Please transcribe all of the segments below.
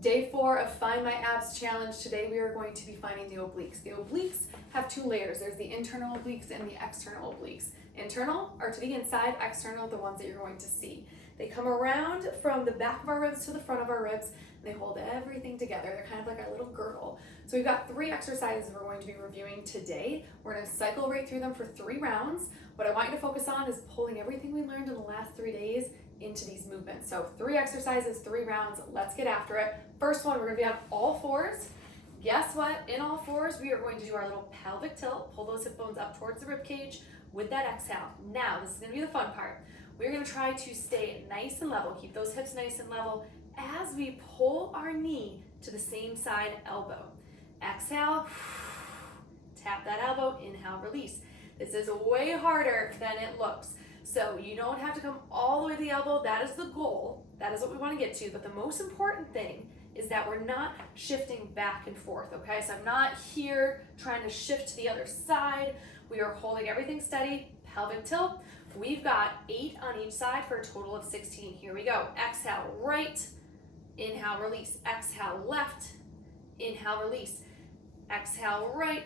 Day 4 of Find My Abs Challenge. Today we are going to be finding the obliques. The obliques have two layers. There's the internal obliques and the external obliques. Internal are to the inside, external the ones that you're going to see. They come around from the back of our ribs to the front of our ribs. And they hold everything together. They're kind of like a little girdle. So we've got 3 exercises we're going to be reviewing today. We're going to cycle right through them for 3 rounds. What I want you to focus on is pulling everything we learned in the last 3 days into these movements. So 3 exercises, 3 rounds. Let's get after it. First one, we're going to be on all 4s. Guess what? In all 4s, we are going to do our little pelvic tilt. Pull those hip bones up towards the rib cage with that exhale. Now, this is going to be the fun part. We're going to try to stay nice and level. Keep those hips nice and level as we pull our knee to the same side elbow. Exhale, tap that elbow, inhale, release. This is way harder than it looks. So you don't have to come all the way to the elbow. That is the goal. That is what we want to get to. But the most important thing is that we're not shifting back and forth, okay? So I'm not here trying to shift to the other side. We are holding everything steady, pelvic tilt. We've got 8 on each side for a total of 16. Here we go. Exhale, right, inhale, release. Exhale, left, inhale, release. Exhale, right,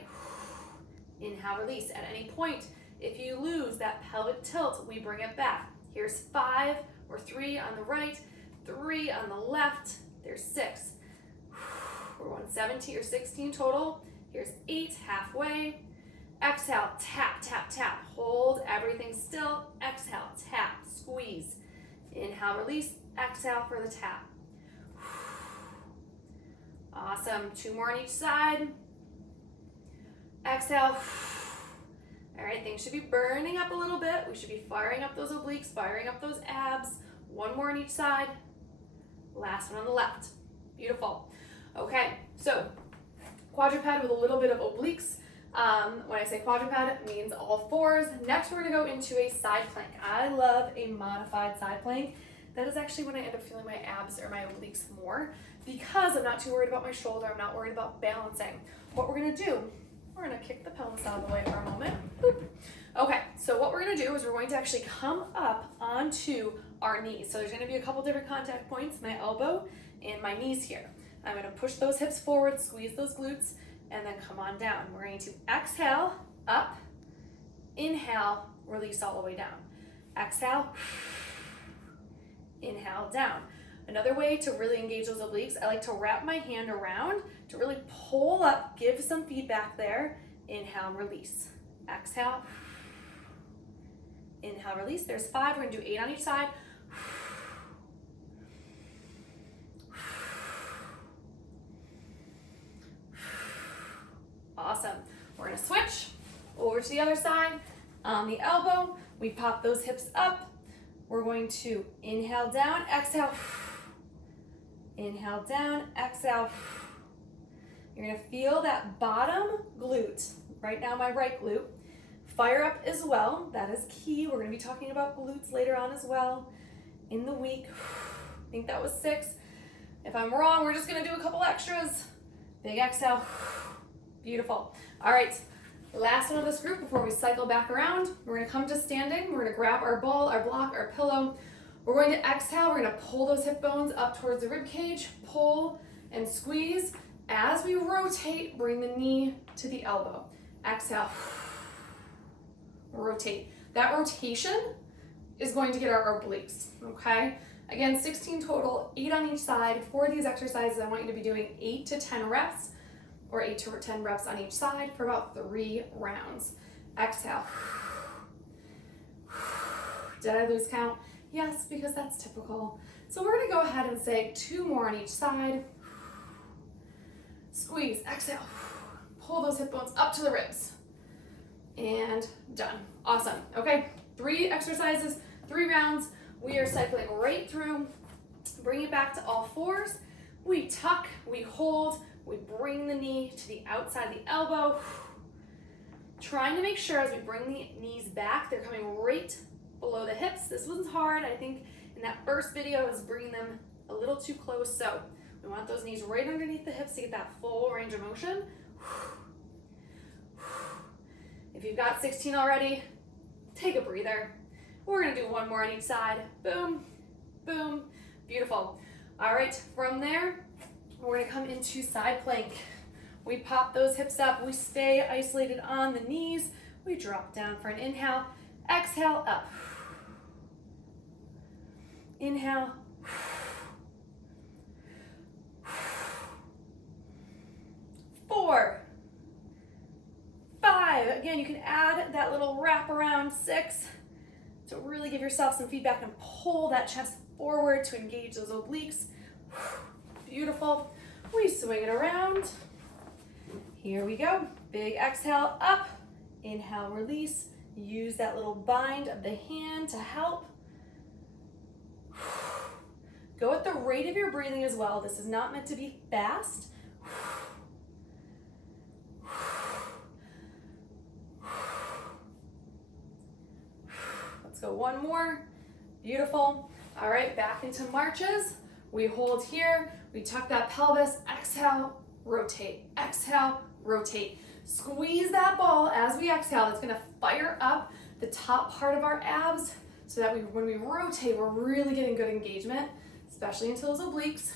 inhale, release. At any point, if you lose that pelvic tilt, we bring it back. Here's 5 or 3 on the right, 3 on the left. There's 6. We're on 17 or 16 total. Here's 8, halfway. Exhale, tap, tap, tap. Hold everything still. Exhale, tap, squeeze. Inhale, release. Exhale for the tap. Awesome. 2 more on each side. Exhale. All right, things should be burning up a little bit. We should be firing up those obliques, firing up those abs. 1 more on each side. Last one on the left. Beautiful. Okay, so quadruped with a little bit of obliques. When I say quadruped, it means all 4s. Next, we're gonna go into a side plank. I love a modified side plank. That is actually when I end up feeling my abs or my obliques more because I'm not too worried about my shoulder. I'm not worried about balancing. What we're gonna do, we're gonna kick the pelvis out of the way for a moment. Boop. Okay, so what we're gonna do is we're going to actually come up onto our knees. So there's gonna be a couple different contact points, my elbow and my knees here. I'm gonna push those hips forward, squeeze those glutes, and then come on down. We're going to exhale, up, inhale, release all the way down. Exhale, inhale, down. Another way to really engage those obliques, I like to wrap my hand around to really pull up, give some feedback there. Inhale, release. Exhale, inhale, release. There's 5, we're gonna do 8 on each side. Awesome. We're gonna switch over to the other side. On the elbow, we pop those hips up. We're going to inhale down, exhale. Inhale down, exhale. You're gonna feel that bottom glute, right now my right glute, fire up as well. That is key. We're gonna be talking about glutes later on as well in the week. I think that was 6. If I'm wrong, we're just gonna do a couple extras. Big exhale. Beautiful. All right, last one of this group before we cycle back around. We're gonna come to standing. We're gonna grab our ball, our block, our pillow. We're going to exhale. We're gonna pull those hip bones up towards the rib cage, pull and squeeze. As we rotate, bring the knee to the elbow. Exhale, rotate. That rotation is going to get our obliques, okay? Again, 16 total, 8 on each side. For these exercises, I want you to be doing 8 to 10 reps, or 8 to 10 reps on each side for about 3 rounds. Exhale. Did I lose count? Yes, because that's typical. So we're gonna go ahead and say 2 more on each side. Squeeze, exhale. Pull those hip bones up to the ribs. And done. Awesome. Okay, 3 exercises, 3 rounds. We are cycling right through. Bring it back to all 4s. We tuck, we hold, we bring the knee to the outside of the elbow. Trying to make sure as we bring the knees back, they're coming right below the hips. This one's hard. I think in that first video I was bringing them a little too close. So we want those knees right underneath the hips to get that full range of motion. If you've got 16 already, take a breather. We're gonna do 1 more on each side. Boom, boom, beautiful. All right, from there, We're gonna come into side plank. We pop those hips up, we stay isolated on the knees, we drop down for an inhale, exhale, up. Inhale. 4, 5, again, you can add that little wrap around. 6, to really give yourself some feedback and pull that chest forward to engage those obliques. Beautiful. We swing it around. Here we go. Big exhale, up. Inhale, release. Use that little bind of the hand to help. Go at the rate of your breathing as well. This is not meant to be fast. Let's go one more. Beautiful. All right, back into marches. We hold here. We tuck that pelvis. Exhale, rotate. Exhale, rotate. Squeeze that ball as we exhale. It's gonna fire up the top part of our abs so that when we rotate, we're really getting good engagement, especially into those obliques.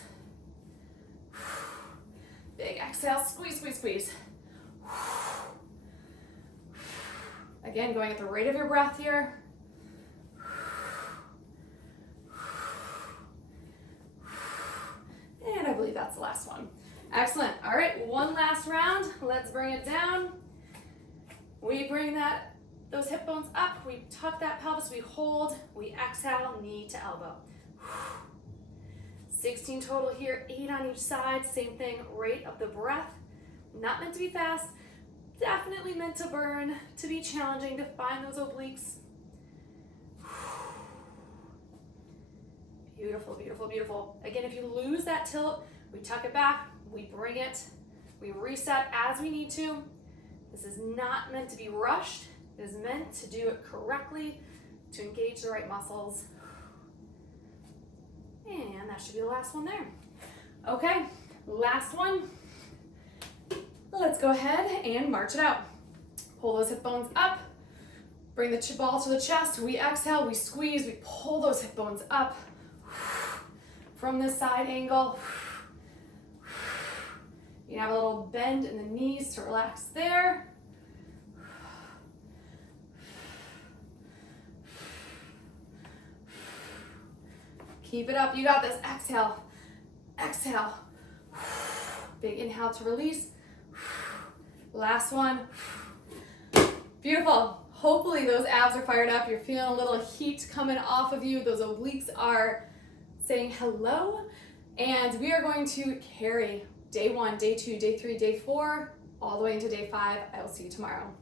Big exhale, squeeze, squeeze, squeeze. Again, going at the rate of your breath here. And I believe that's the last one. Excellent. All right, one last round. Let's bring it down. We bring those hip bones up. We tuck that pelvis. We hold. We exhale, knee to elbow. 16 total here, 8 on each side. Same thing, rate of the breath. Not meant to be fast. Definitely meant to burn, to be challenging, to find those obliques. Beautiful, beautiful, beautiful. Again, if you lose that tilt, we tuck it back, we bring it, we reset as we need to. This is not meant to be rushed. It is meant to do it correctly, to engage the right muscles. And that should be the last one there. Okay, last one. Let's go ahead and march it out. Pull those hip bones up. Bring the ball to the chest. We exhale, we squeeze, we pull those hip bones up. From this side angle. You can have a little bend in the knees to relax there. Keep it up, you got this. Exhale, exhale. Big inhale to release. Last one. Beautiful. Hopefully those abs are fired up. You're feeling a little heat coming off of you. Those obliques are saying hello. And we are going to carry day 1, day 2, day 3, day 4, all the way into day 5. I will see you tomorrow.